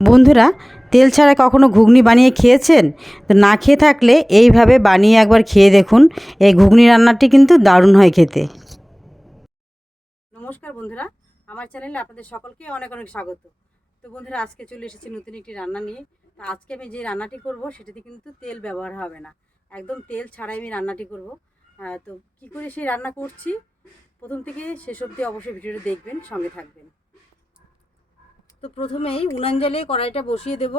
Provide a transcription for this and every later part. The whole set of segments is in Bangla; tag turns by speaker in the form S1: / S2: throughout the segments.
S1: বন্ধুরা, তেল ছাড়া কখনো ঘুগনি বানিয়ে খেয়েছেন? তো না খেয়ে থাকলে এইভাবে বানিয়ে একবার খেয়ে দেখুন। এই ঘুগনি রান্নাটি কিন্তু দারুণ হয় খেতে। নমস্কার বন্ধুরা, আমার চ্যানেলে আপনাদের সকলকে অনেক অনেক স্বাগত। তো বন্ধুরা, আজকে চলে এসেছি নতুন একটি রান্না নিয়ে। তো আজকে আমি যে রান্নাটি করব, সেটাতে কিন্তু তেল ব্যবহার হবে না। একদম তেল ছাড়াই আমি রান্নাটি করব। তো কি করে সেই রান্না করছি? প্রথম থেকে শেষ অবধি অবশ্যই ভিডিওটা দেখবেন, সঙ্গে থাকবেন। তো প্রথমেই উনান জ্বালিয়ে কড়াইটা বসিয়ে দেব।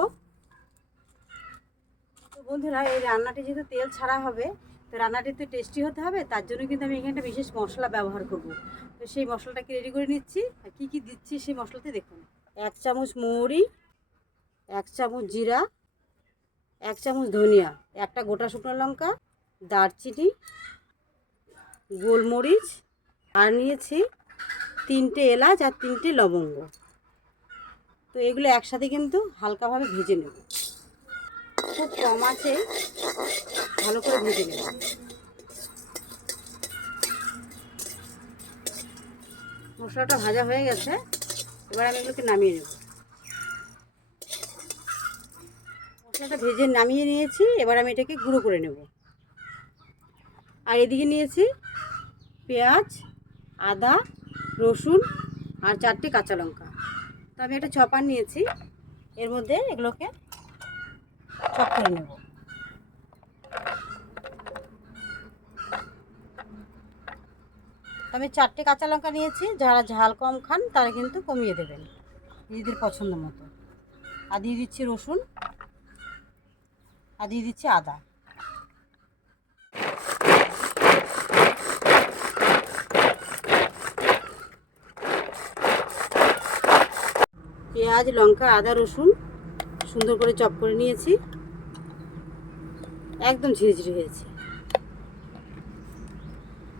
S1: তো বন্ধুরা, এই রান্নাটি যেহেতু তেল ছাড়া হবে, তো রান্নাটি তো টেস্টি হতে হবে, তার জন্য কিন্তু আমি এখানে একটা বিশেষ মশলা ব্যবহার করব। তো সেই মশলাটাকে রেডি করে নিচ্ছি, আর কী কী দিচ্ছি সেই মশলাতে দেখুন। এক চামচ মৌরি, এক চামচ জিরা, এক চামচ ধনিয়া, একটা গোটা শুকনো লঙ্কা, দারচিনি, গোলমরিচ, আর নিয়েছি তিনটে এলাচ আর তিনটে লবঙ্গ। তো এগুলো একসাথে কিন্তু হালকাভাবে ভেজে নেব। খুব কম আছে, ভালো করে ভেজে নেব। মশলাটা ভাজা হয়ে গেছে, এবার আমি এগুলোকে নামিয়ে নেব। মশলাটা ভেজে নামিয়ে নিয়েছি, এবার আমি এটাকে গুঁড়ো করে নেব। আর এদিকে নিয়েছি পেঁয়াজ, আদা, রসুন আর চারটে কাঁচা লঙ্কা। তো আমি একটা চপার নিয়েছি। এর মধ্যে এগুলোকে চপ করে নেব। আমি চারটে কাঁচা লঙ্কা নিয়েছি, যারা ঝাল কম খান তারা কিন্তু কমিয়ে দেবেন, নিজেদের পছন্দ মতো। আর দিয়ে দিচ্ছি রসুন, আর দিয়ে দিচ্ছি আদা। পেঁয়াজ, লঙ্কা, আদা, রসুন সুন্দর করে চপ করে নিয়েছি। একদম ঝিরিঝিরি হয়েছে।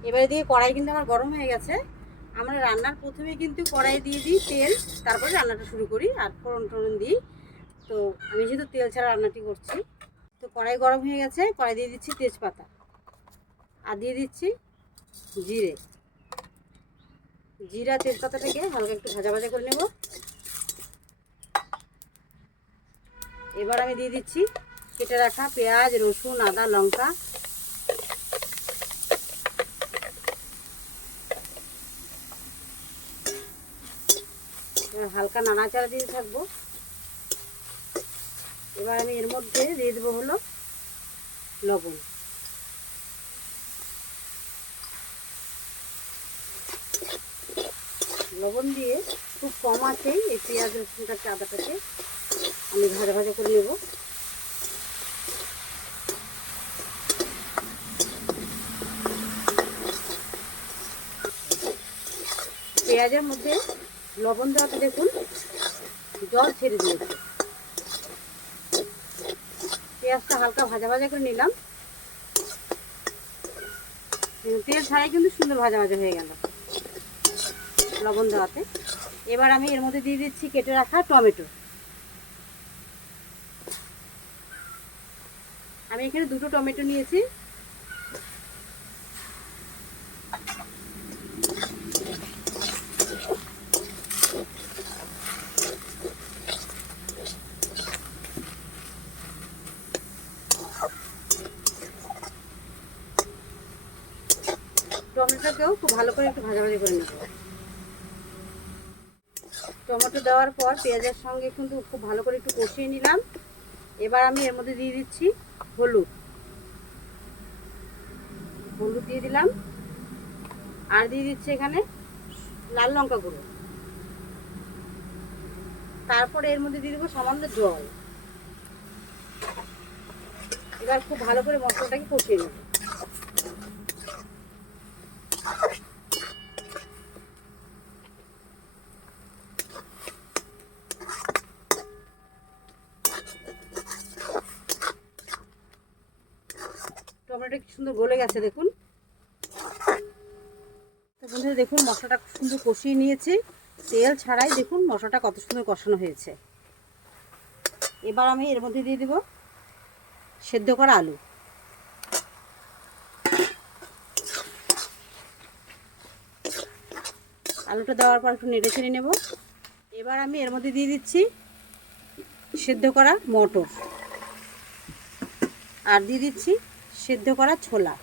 S1: এবারে দিয়ে কড়াই কিন্তু আমার গরম হয়ে গেছে। আমরা রান্নার প্রথমে কিন্তু কড়াই দিয়ে দিই তেল, তারপরে রান্নাটা শুরু করি আর ফোড়ন টোড়ন দিই। তো আমি যেহেতু তেল ছাড়া রান্নাটি করছি, তো কড়াই গরম হয়ে গেছে, কড়াই দিয়ে দিচ্ছি তেজপাতা আর দিয়ে দিচ্ছি জিরে। জিরা তেজপাতাটাকে হালকা একটু ভাজা ভাজা করে নেব। এবার আমি দিয়ে দিচ্ছি কেটে রাখা পেঁয়াজ, রসুন, আদা, লঙ্কা। হালকা নাড়াচাড়া দিয়ে থাকব। এবার আমি এর মধ্যে দিয়ে দেবো হলো লবণ। লবণ দিয়ে খুব কম আছে, এই পেঁয়াজ রসুনটাকে আদাটাকে আমি ভাজা ভাজা করে নেব। পেঁয়াজের মধ্যে লবণ দেওয়াতে দেখুন, জল ছেড়ে দিয়েছে। পেঁয়াজটা হালকা ভাজা ভাজা করে নিলাম। তেল ছাড়াই কিন্তু সুন্দর ভাজা ভাজা হয়ে গেল লবণ দেওয়াতে। এবার আমি এর মধ্যে দিয়ে দিচ্ছি কেটে রাখা টমেটো। আমি এখানে দুটো টমেটো নিয়েছি। টমেটোকেও খুব ভালো করে একটু ভাজা ভাজি করে নেব। টমেটো দেওয়ার পর পেঁয়াজের সঙ্গে কিন্তু খুব ভালো করে একটু কষিয়ে নিলাম। এবার আমি এর মধ্যে দিয়ে দিচ্ছি হলুদ। হলুদ দিয়ে দিলাম। আর দিয়ে দিচ্ছি এখানে লাল লঙ্কা গুঁড়ো। তারপরে এর মধ্যে দিয়ে দেবো সামান্য জল। এবার খুব ভালো করে মশলাটাকে কষিয়ে নেব। টমেটো কি সুন্দর গলে গেছে, দেখুন। তো বন্ধুরা, দেখুন, মশলাটা সুন্দর কষিয়ে নিয়েছি। তেল ছাড়াই দেখুন, মশলাটা কত সুন্দর কষানো হয়েছে। এবার আমি এর মধ্যে দিয়ে দেব সেদ্ধ করা আলু। আলুটা দেওয়ার পর একটু নেড়ে ছেড়ে নেব। এবার আমি এর মধ্যে দিয়ে দিচ্ছি সেদ্ধ করা মটর। আর দিয়ে দিচ্ছি সেদ্ধ করা ছোলা।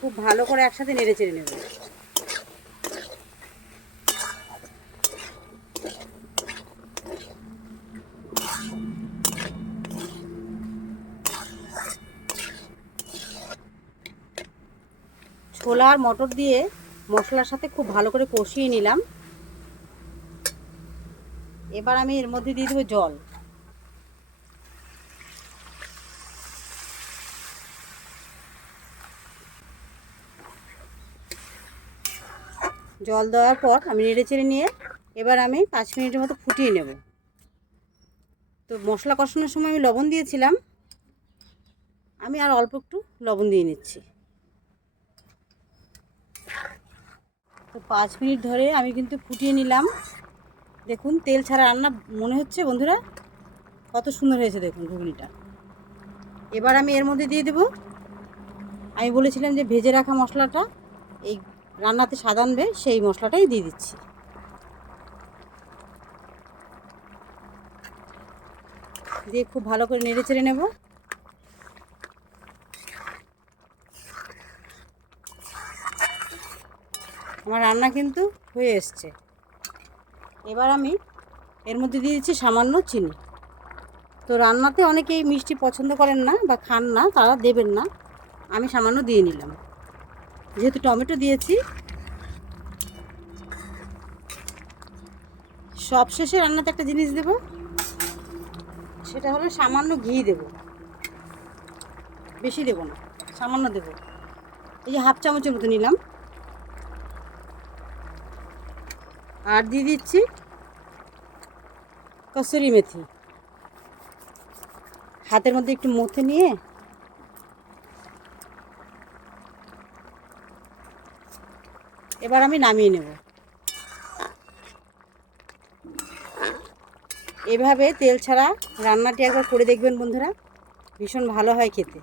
S1: খুব ভালো করে একসাথে নেড়ে চেড়ে নেব। ছোলা আর মটর দিয়ে মশলার সাথে খুব ভালো করে কষিয়ে নিলাম। এবার আমি এর মধ্যে দিয়ে দেবো জল। জল দেওয়ার পর আমি নেড়ে চেড়ে নিয়ে এবার আমি পাঁচ মিনিটের মতো ফুটিয়ে নেব। তো মশলা কষানোর সময় আমি লবণ দিয়েছিলাম। আমি আর অল্প একটু লবণ দিয়ে নিচ্ছি। তো পাঁচ মিনিট ধরে আমি কিন্তু ফুটিয়ে নিলাম। দেখুন, তেল ছাড়া রান্না মনে হচ্ছে বন্ধুরা? কত সুন্দর হয়েছে দেখুন ঘুগনিটা। এবার আমি এর মধ্যে দিয়ে দেব। আমি বলেছিলাম যে ভেজে রাখা মশলাটা এই রান্নাতে স্বাদ আনবে, সেই মশলাটাই দিয়ে দিচ্ছি। দিয়ে খুব ভালো করে নেড়ে চেড়ে নেব। আমার রান্না কিন্তু হয়ে এসছে। এবার আমি এর মধ্যে দিয়ে দিচ্ছি সামান্য চিনি। তো রান্নাতে অনেকেই মিষ্টি পছন্দ করেন না বা খান না, তারা দেবেন না। আমি সামান্য দিয়ে নিলাম। যেহেতু টমেটো দিয়েছি। সব শেষে রান্নাতে একটা জিনিস দেব, সেটা হলো সামান্য ঘি দেব। বেশি দেব না, সামান্য দেব। এই যে হাফ চামচের মতো নিলাম। আর দিয়ে দিচ্ছি কসুরি মেথি। হাতের মধ্যে একটু মথে নিয়ে এবার আমি নামিয়ে নেব। এভাবে তেল ছাড়া রান্নাটি একবার করে দেখবেন বন্ধুরা। ভীষণ ভালো হয় খেতে।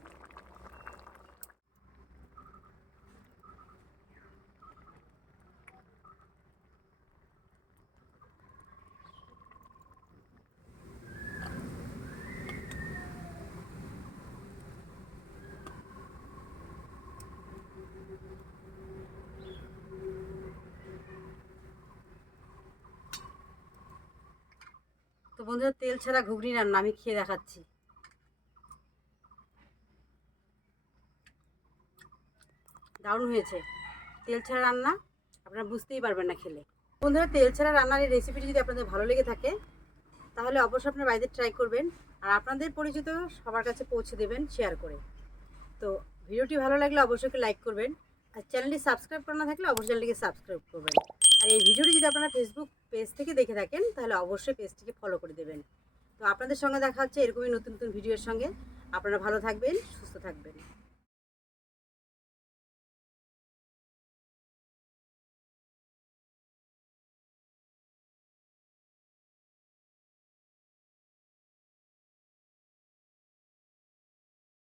S1: বন্ধুরা, তেল ছাড়া ঘুগনি রান্না আমি খেয়ে দেখাচ্ছি। দারুণ হয়েছে। তেল ছাড়া রান্না আপনারা বুঝতেই পারবেন না খেলে। বন্ধুরা, তেল ছাড়া রান্নার এই রেসিপিটি যদি আপনাদের ভালো লেগে থাকে, তাহলে অবশ্যই আপনার বাড়িতে ট্রাই করবেন আর আপনাদের পরিচিত সবার কাছে পৌঁছে দেবেন শেয়ার করে। তো ভিডিওটি ভালো লাগলে অবশ্যই লাইক করবেন আর চ্যানেলটি সাবস্ক্রাইব করা না থাকলে অবশ্যই চ্যানেলটিকে সাবস্ক্রাইব করবেন। আর এই ভিডিওটি যদি আপনারা ফেসবুক পেজ থেকে দেখে থাকেন, তাহলে অবশ্যই পেজটিকে ফলো করে দেবেন। তো আপনাদের সঙ্গে দেখা হচ্ছে এরকমই নতুন নতুন ভিডিওর সঙ্গে। আপনারা ভালো থাকবেন, সুস্থ থাকবেন।